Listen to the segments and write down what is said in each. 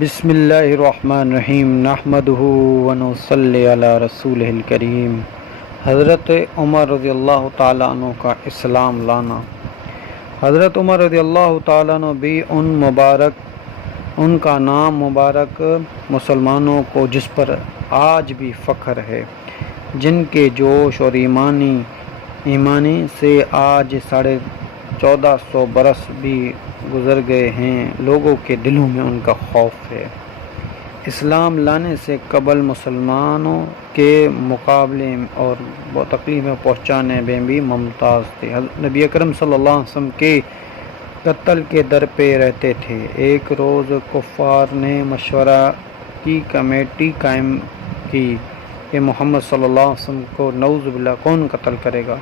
بسم اللہ الرحمن الرحیم نحمدہ ونصلی علی رسولہ الکریم۔ حضرت عمر رضی اللہ تعالیٰ عنہ کا اسلام لانا۔ حضرت عمر رضی اللہ تعالیٰ عنہ بھی ان کا نام مبارک مسلمانوں کو جس پر آج بھی فخر ہے، جن کے جوش اور ایمانی سے آج 1450 برس بھی گزر گئے ہیں، لوگوں کے دلوں میں ان کا خوف ہے۔ اسلام لانے سے قبل مسلمانوں کے مقابلے اور تکلیفیں پہنچانے میں بھی ممتاز تھے۔ نبی اکرم صلی اللہ علیہ وسلم کے قتل کے در پہ رہتے تھے۔ ایک روز کفار نے مشورہ کی کمیٹی قائم کی کہ محمد صلی اللہ علیہ وسلم کو نعوذ باللہ کون قتل کرے گا؟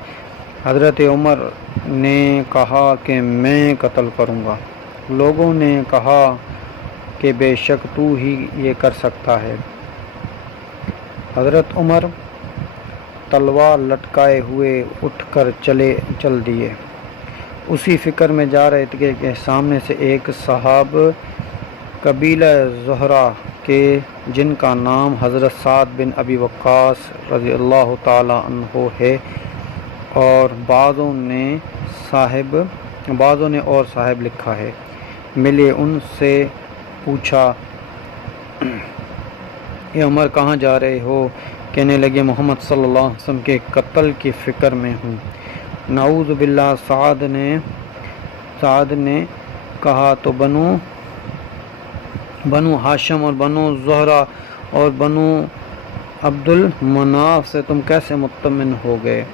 حضرت عمر نے کہا کہ میں قتل کروں گا۔ لوگوں نے کہا کہ بے شک تو ہی یہ کر سکتا ہے۔ حضرت عمر تلوار لٹکائے ہوئے اٹھ کر چل دیے۔ اسی فکر میں جا رہے تھے کہ سامنے سے ایک صاحب قبیلہ زہرہ کے، جن کا نام حضرت سعد بن ابی وقاص رضی اللہ تعالی عنہ ہے، اور بعضوں نے اور صاحب لکھا ہے، ملے۔ ان سے پوچھا، اے عمر کہاں جا رہے ہو؟ کہنے لگے محمد صلی اللہ علیہ وسلم کے قتل کی فکر میں ہوں۔ نعوذ باللہ۔ سعد نے کہا تو بنو ہاشم اور بنو زہرہ اور بنو عبد المناف سے تم کیسے مطمئن ہو گئے؟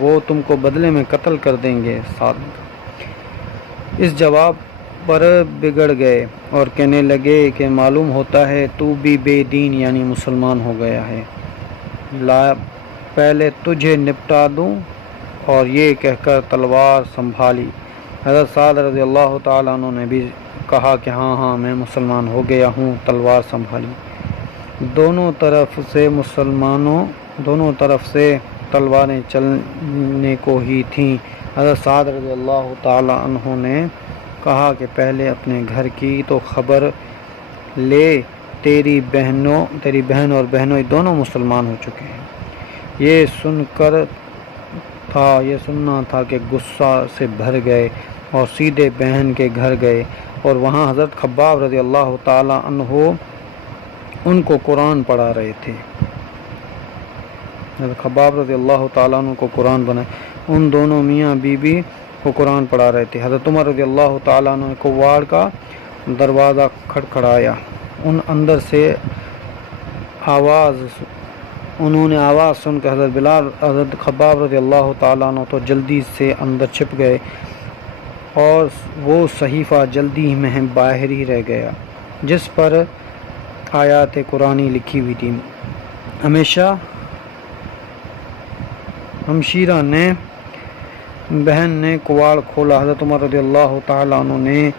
وہ تم کو بدلے میں قتل کر دیں گے۔ اس جواب پر بگڑ گئے اور کہنے لگے کہ معلوم ہوتا ہے تو بھی بے دین یعنی مسلمان ہو گیا ہے، پہلے تجھے نپٹا دوں۔ اور یہ کہہ کر تلوار سنبھالی۔ حضرت سعد رضی اللہ تعالیٰ عنہ نے بھی کہا کہ ہاں میں مسلمان ہو گیا ہوں، تلوار سنبھالی۔ دونوں طرف سے تلواریں چلنے کو ہی تھیں۔ حضرت سعد رضی اللہ تعالیٰ عنہ نے کہا کہ پہلے اپنے گھر کی تو خبر لے، تیری بہن اور بہنوئی دونوں مسلمان ہو چکے ہیں۔ یہ سننا تھا کہ غصہ سے بھر گئے اور سیدھے بہن کے گھر گئے، اور وہاں حضرت خباب رضی اللہ تعالیٰ عنہ ان کو قرآن پڑھا رہے تھے۔ حضرت خباب رضی اللہ تعالیٰ عنہ کو قرآن بنائے، ان دونوں میاں بیوی کو قرآن پڑھا رہے تھے۔ حضرت عمر رضی اللہ تعالیٰ عنہ کو کواڑ کا دروازہ کھڑکھڑایا۔ اندر سے انہوں نے آواز سن کر حضرت خباب رضی اللہ تعالیٰ عنہ تو جلدی سے اندر چھپ گئے، اور وہ صحیفہ جلدی میں باہر ہی رہ گیا جس پر آیات قرآنی لکھی ہوئی تھی۔ ہمشیرہ بہن نے کواڑ کھولا۔ حضرت عمر رضی اللہ تعالیٰ عنہ نے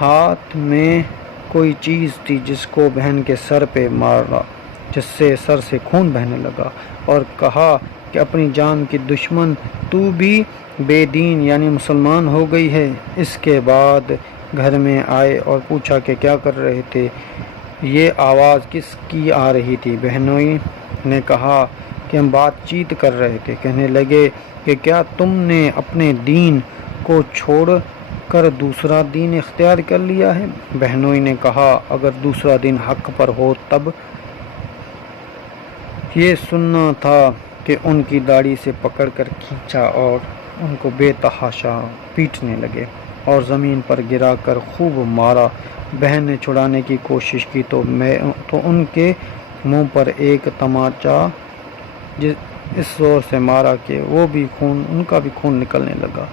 ہاتھ میں کوئی چیز تھی جس کو بہن کے سر پہ مارا، جس سے سر سے خون بہنے لگا، اور کہا کہ اپنی جان کی دشمن، تو بھی بے دین یعنی مسلمان ہو گئی ہے۔ اس کے بعد گھر میں آئے اور پوچھا کہ کیا کر رہے تھے، یہ آواز کس کی آ رہی تھی؟ بہنوئی نے کہا کہ ہم بات چیت کر رہے تھے۔ کہنے لگے کہ کیا تم نے اپنے دین کو چھوڑ کر دوسرا دین اختیار کر لیا ہے؟ بہنوئی نے کہا اگر دوسرا دین حق پر ہو تب۔ یہ سننا تھا کہ ان کی داڑھی سے پکڑ کر کھینچا اور ان کو بے تحاشا پیٹنے لگے اور زمین پر گرا کر خوب مارا۔ بہن نے چھڑانے کی کوشش کی تو ان کے منہ پر ایک تماچا اس زور سے مارا کہ ان کا بھی خون نکلنے لگا۔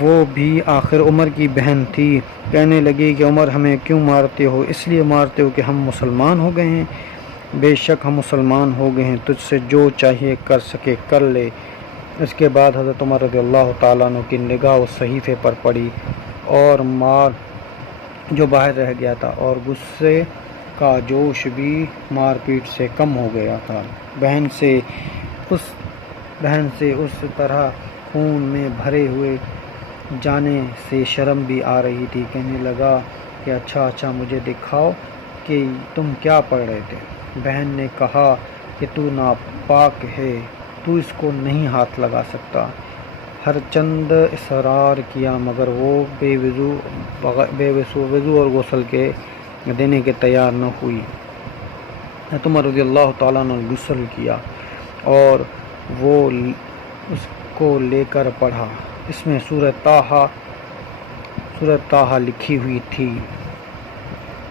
وہ بھی آخر عمر کی بہن تھی۔ کہنے لگی کہ عمر ہمیں کیوں مارتے ہو؟ اس لیے مارتے ہو کہ ہم مسلمان ہو گئے ہیں؟ بے شک ہم مسلمان ہو گئے ہیں، تجھ سے جو چاہیے کر سکے کر لے۔ اس کے بعد حضرت عمر رضی اللہ تعالیٰ عنہ کی نگاہ اس صحیفے پر پڑی، اور مار جو باہر رہ گیا تھا، اور غصے کا جوش بھی مار پیٹ سے کم ہو گیا تھا۔ بہن سے اس طرح خون میں بھرے ہوئے جانے سے شرم بھی آ رہی تھی۔ کہنے لگا کہ اچھا مجھے دکھاؤ کہ تم کیا پڑھ رہے تھے۔ بہن نے کہا کہ تو ناپاک ہے، تو اس کو نہیں ہاتھ لگا سکتا۔ ہر چند اصرار کیا مگر وہ بے وضو اور غسل کے دینے کے تیار نہ ہوئی۔ عمر رضی اللہ تعالیٰ نے غسل کیا اور وہ اس کو لے کر پڑھا۔ اس میں سورہ طٰہٰ لکھی ہوئی تھی۔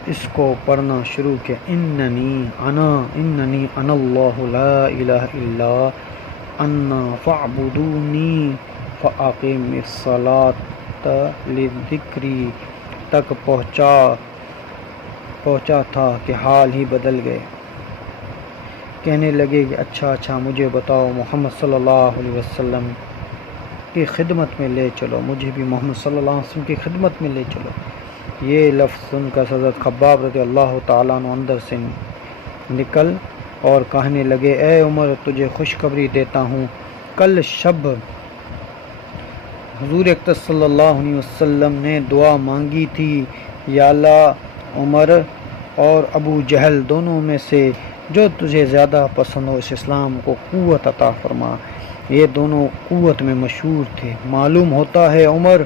اس کو پڑھنا شروع کیا، اننی انا اللہ لا الہ الا انا فاعبدونی فاقم الصلاۃ لذکری تک پہنچا تھا کہ حال ہی بدل گئے۔ کہنے لگے کہ اچھا مجھے بتاؤ، محمد صلی اللہ علیہ وسلم کی خدمت میں لے چلو، مجھے بھی محمد صلی اللہ علیہ وسلم کی خدمت میں لے چلو۔ یہ لفظ سن کر حضرت خباب رضی اللہ تعالیٰ عنہ اندر سے نکل اور کہنے لگے، اے عمر تجھے خوشخبری دیتا ہوں، کل شب حضور اقدس صلی اللہ علیہ وسلم نے دعا مانگی تھی، یا اللہ عمر اور ابو جہل دونوں میں سے جو تجھے زیادہ پسند ہو اس اسلام کو قوت عطا فرما۔ یہ دونوں قوت میں مشہور تھے۔ معلوم ہوتا ہے عمر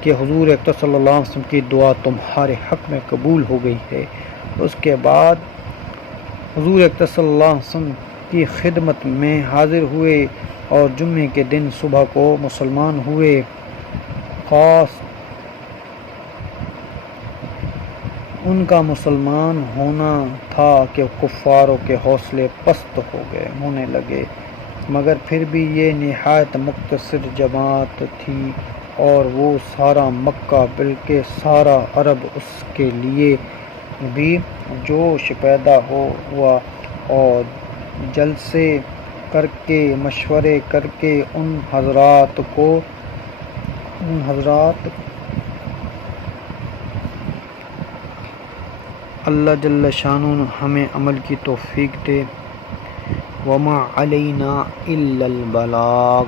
کہ حضور اقدس صلی اللہ علیہ وسلم کی دعا تمہارے حق میں قبول ہو گئی ہے۔ اس کے بعد حضور اقدس صلی اللہ علیہ وسلم کی خدمت میں حاضر ہوئے اور جمعے کے دن صبح کو مسلمان ہوئے۔ خاص ان کا مسلمان ہونا تھا کہ کفاروں کے حوصلے پست ہونے لگے، مگر پھر بھی یہ نہایت مختصر جماعت تھی اور وہ سارا مکہ بلکہ سارا عرب اس کے لیے بھی جوش پیدا ہوا اور جلسے کر کے مشورے کر کے ان حضرات اللہ جل شانہ ہمیں عمل کی توفیق دے۔ وما علینا الا البلاغ۔